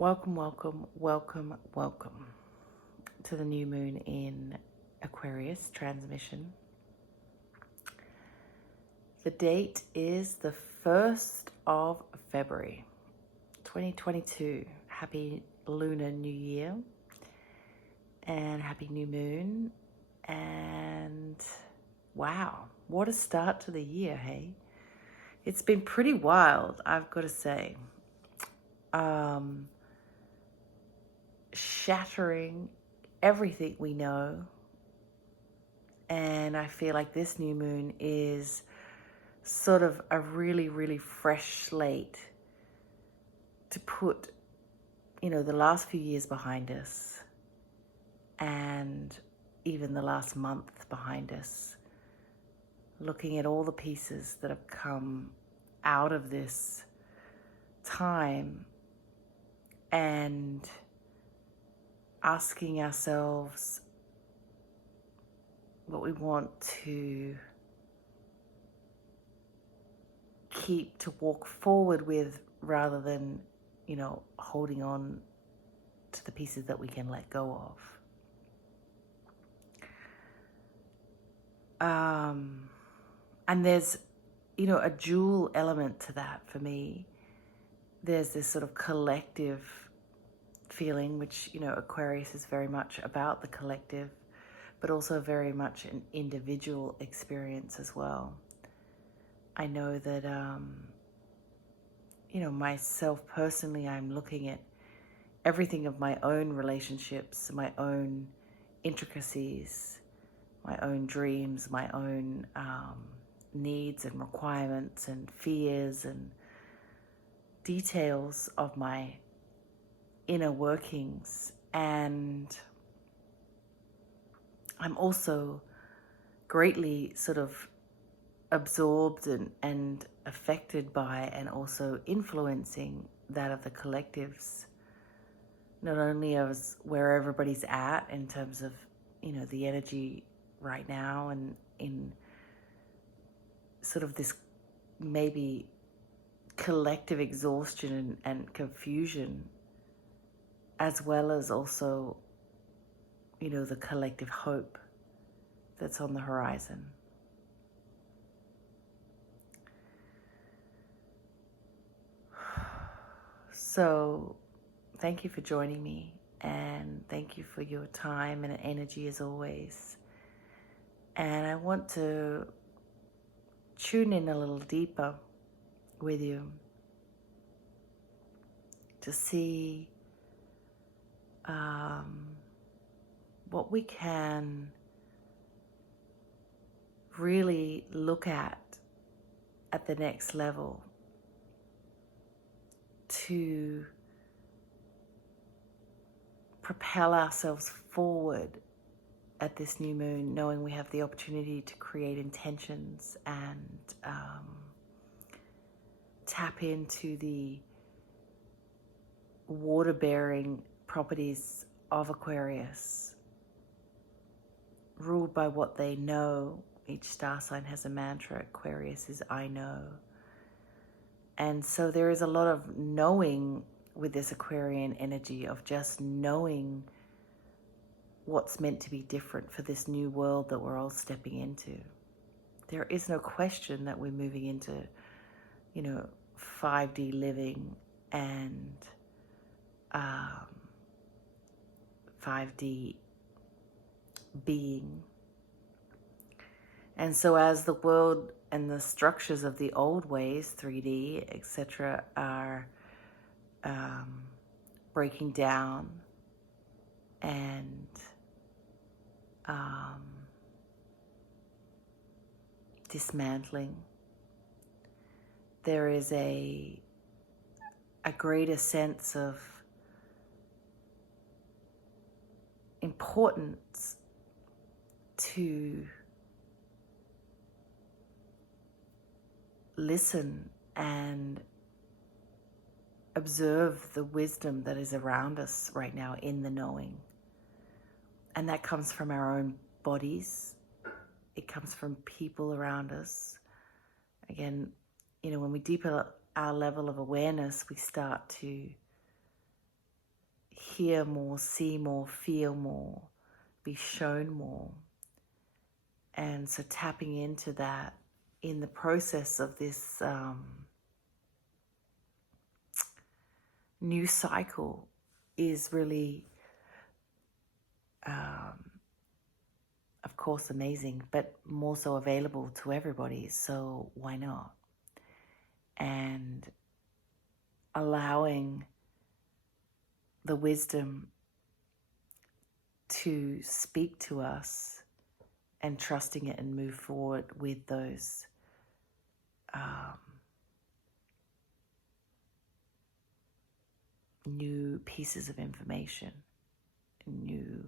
Welcome, welcome, welcome, welcome to the new moon in Aquarius Transmission. The date is the 1st of February, 2022. Happy Lunar New Year and happy new moon. And wow, what a start to the year, hey? It's been pretty wild, I've got to say. Shattering everything we know. And I feel like this new moon is sort of a really, really fresh slate to put, the last few years behind us and even the last month behind us. Looking at all the pieces that have come out of this time and asking ourselves what we want to keep to walk forward with rather than, holding on to the pieces that we can let go of. And there's, a dual element to that for me. There's this sort of collective feeling, which, Aquarius is very much about the collective, but also very much an individual experience as well. I know that, myself personally, I'm looking at everything of my own relationships, my own intricacies, my own dreams, my own needs and requirements and fears and details of my inner workings. And I'm also greatly sort of absorbed and affected by and also influencing that of the collectives, not only as where everybody's at in terms of, the energy right now and in sort of this maybe collective exhaustion and confusion, as well as also, the collective hope that's on the horizon. So thank you for joining me, and thank you for your time and energy as always. And I want to tune in a little deeper with you to see what we can really look at the next level to propel ourselves forward at this new moon, knowing we have the opportunity to create intentions and tap into the water-bearing properties of Aquarius, ruled by what they know. Each star sign has a mantra. Aquarius is I know. And so there is a lot of knowing with this Aquarian energy of just knowing what's meant to be different for this new world that we're all stepping into. There is no question that we're moving into, 5D living and 5D being. And so as the world and the structures of the old ways, 3D, etc., are breaking down and dismantling, there is a greater sense of importance to listen and observe the wisdom that is around us right now in the knowing. And that comes from our own bodies. It comes from people around us. Again, when we deepen our level of awareness, we start to hear more, see more, feel more, be shown more. And so tapping into that in the process of this new cycle is really, of course, amazing, but more so available to everybody. So why not? And allowing the wisdom to speak to us and trusting it and move forward with those new pieces of information, new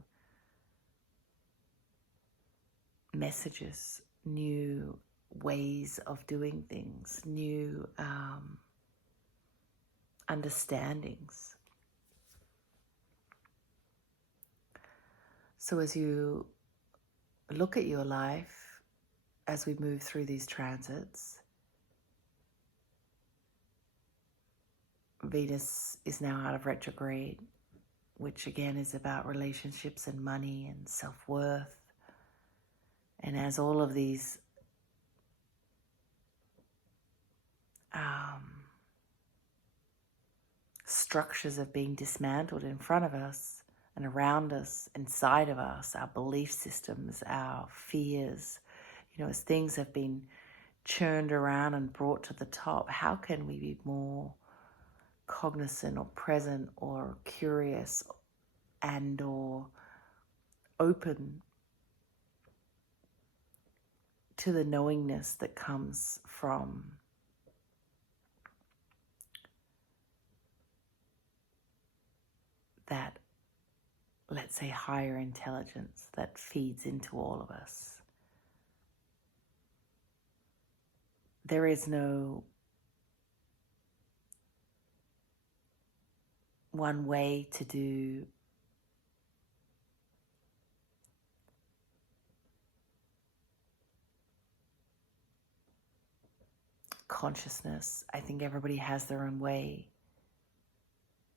messages, new ways of doing things, new understandings. So as you look at your life, as we move through these transits, Venus is now out of retrograde, which again is about relationships and money and self-worth. And as all of these structures are being dismantled in front of us and around us, inside of us, our belief systems, our fears, as things have been churned around and brought to the top, how can we be more cognizant or present or curious and or open to the knowingness that comes from that, let's say, higher intelligence that feeds into all of us. There is no one way to do consciousness. I think everybody has their own way,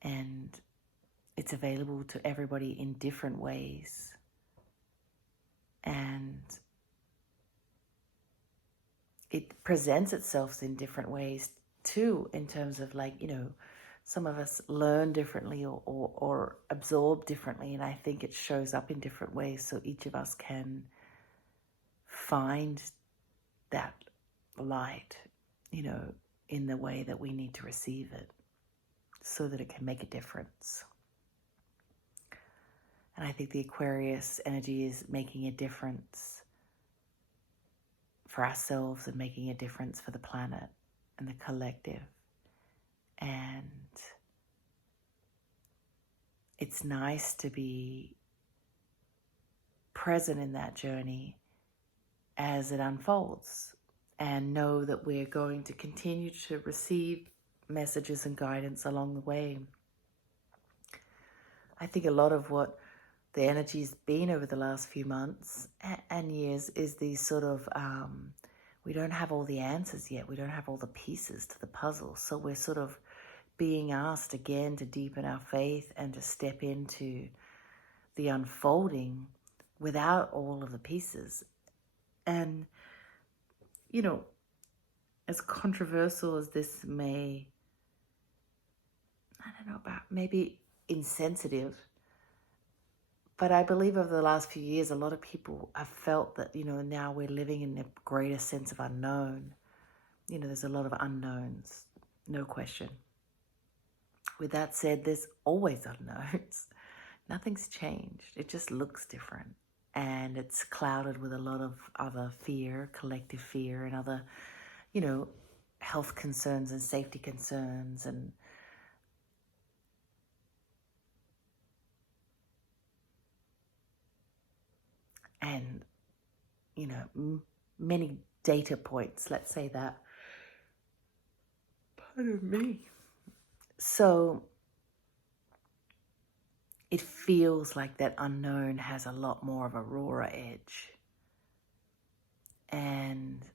and it's available to everybody in different ways. And it presents itself in different ways too, in terms of some of us learn differently or absorb differently, and I think it shows up in different ways, so each of us can find that light, in the way that we need to receive it so that it can make a difference. And I think the Aquarius energy is making a difference for ourselves and making a difference for the planet and the collective. And it's nice to be present in that journey as it unfolds and know that we're going to continue to receive messages and guidance along the way. I think a lot of what the energy's been over the last few months and years is these sort of, we don't have all the answers yet. We don't have all the pieces to the puzzle. So we're sort of being asked again to deepen our faith and to step into the unfolding without all of the pieces. And, as controversial as this may, I don't know about, maybe insensitive, but I believe over the last few years, a lot of people have felt that, now we're living in a greater sense of unknown. There's a lot of unknowns, no question. With that said, there's always unknowns. Nothing's changed. It just looks different. And it's clouded with a lot of other fear, collective fear, and other, health concerns and safety concerns and many data points, let's say that. Pardon me. So it feels like that unknown has a lot more of a rawer edge. And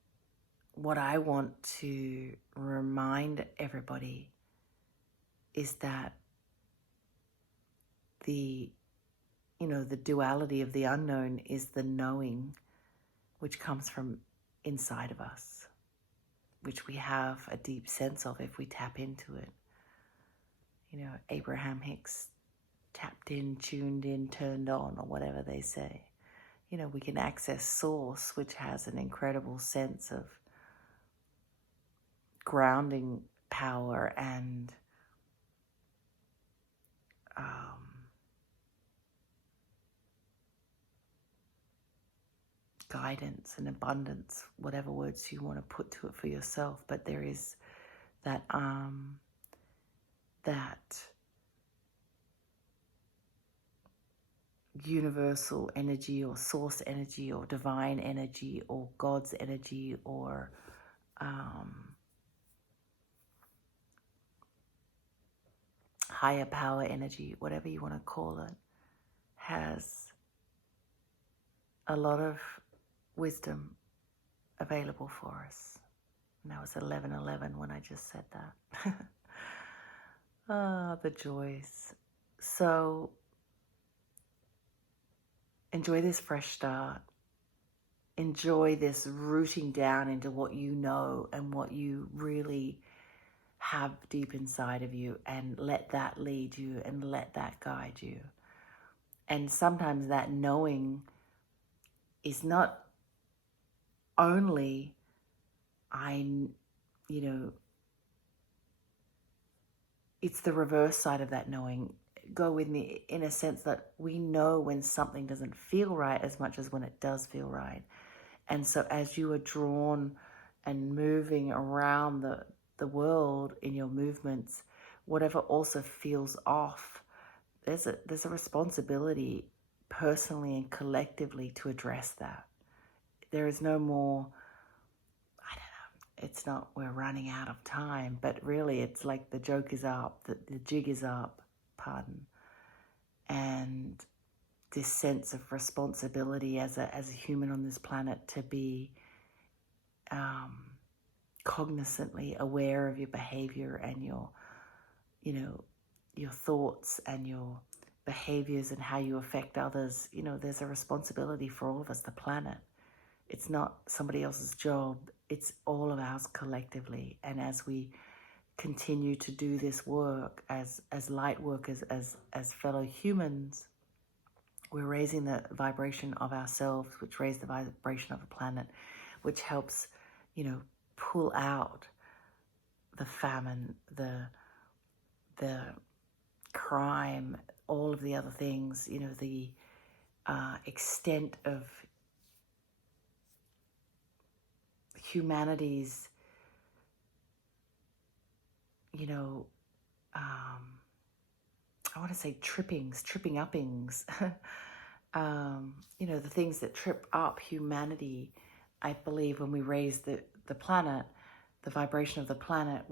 what I want to remind everybody is that the, the duality of the unknown is the knowing, which comes from inside of us, which we have a deep sense of if we tap into it. Abraham Hicks tapped in, tuned in, turned on, or whatever they say. We can access source, which has an incredible sense of grounding power and guidance and abundance, whatever words you want to put to it for yourself. But there is that universal energy or source energy or divine energy or God's energy or higher power energy, whatever you want to call it, has a lot of wisdom available for us. And that was 11:11 when I just said that. The joys. So enjoy this fresh start. Enjoy this rooting down into what you know and what you really have deep inside of you, and let that lead you and let that guide you. And sometimes that knowing is not only it's the reverse side of that knowing. Go with me in a sense that we know when something doesn't feel right as much as when it does feel right. And so as you are drawn and moving around the world in your movements, whatever also feels off, there's a responsibility personally and collectively to address that. There is no more, it's not we're running out of time, but really it's like the joke is up, the jig is up, pardon. And this sense of responsibility as a human on this planet to be cognizantly aware of your behavior and your thoughts and your behaviors and how you affect others. There's a responsibility for all of us, the planet. It's not somebody else's job. It's all of ours collectively. And as we continue to do this work as light workers, as fellow humans, we're raising the vibration of ourselves, which raises the vibration of the planet, which helps, pull out the famine, the crime, all of the other things, the extent of humanity's, I want to say tripping uppings, the things that trip up humanity. I believe when we raise the planet, the vibration of the planet,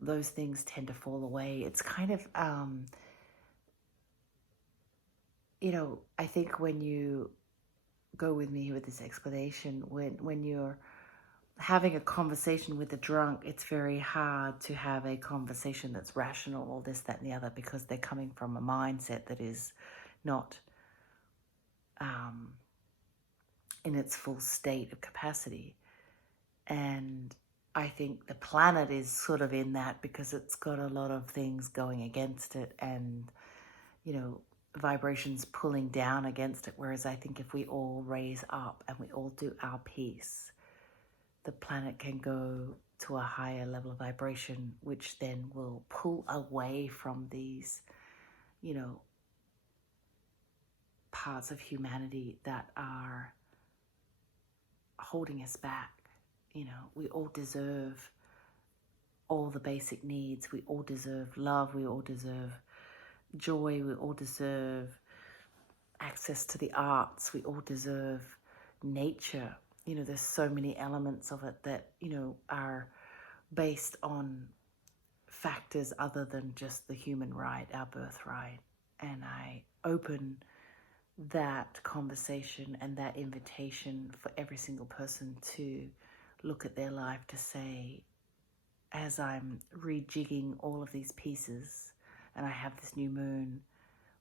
those things tend to fall away. It's kind of, I think when you go with me with this explanation, when you're having a conversation with a drunk, it's very hard to have a conversation that's rational, all this, that, and the other, because they're coming from a mindset that is not in its full state of capacity. And I think the planet is sort of in that because it's got a lot of things going against it and, vibrations pulling down against it. Whereas I think if we all raise up and we all do our piece, the planet can go to a higher level of vibration, which then will pull away from these, parts of humanity that are holding us back. We all deserve all the basic needs. We all deserve love. We all deserve joy. We all deserve access to the arts. We all deserve nature. There's so many elements of it that, are based on factors other than just the human right, our birthright. And I open that conversation and that invitation for every single person to look at their life to say, as I'm rejigging all of these pieces and I have this new moon,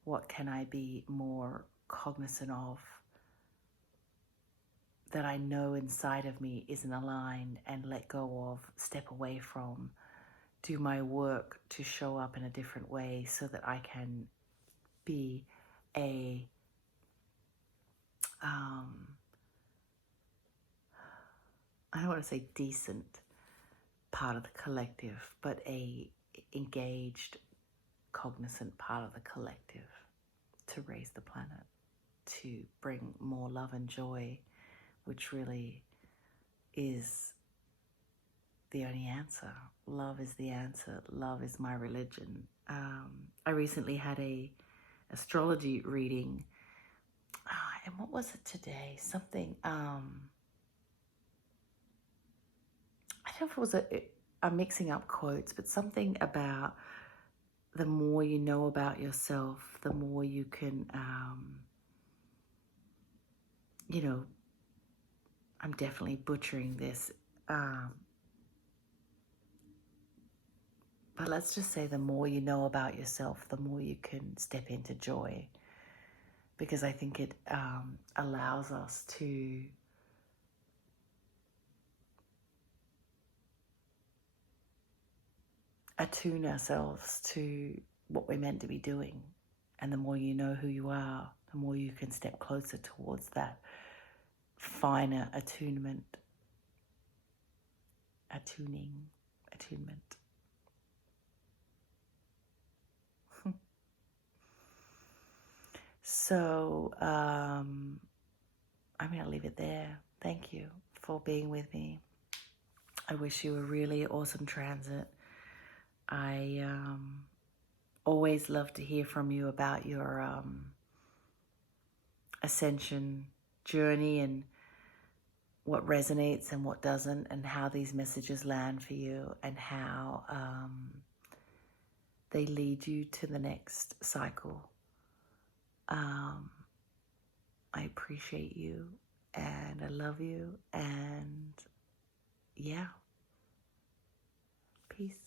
What can I be more cognizant of that I know inside of me isn't aligned, and let go of, step away from, do my work to show up in a different way so that I can be a I don't want to say decent part of the collective, but a engaged, cognizant part of the collective, to raise the planet, to bring more love and joy, which really is the only answer. Love is the answer. Love is my religion. I recently had a astrology reading, and what was it today? Something, I don't know if it was I'm mixing up quotes, but something about the more you know about yourself, the more you can, I'm definitely butchering this, but let's just say the more you know about yourself, the more you can step into joy, because I think it allows us to attune ourselves to what we're meant to be doing. And the more you know who you are, the more you can step closer towards that finer attunement. So I'm going to leave it there. Thank you for being with me. I wish you a really awesome transit. I always love to hear from you about your ascension journey, and what resonates and what doesn't, and how these messages land for you, and how they lead you to the next cycle. I appreciate you, and I love you, and yeah, peace.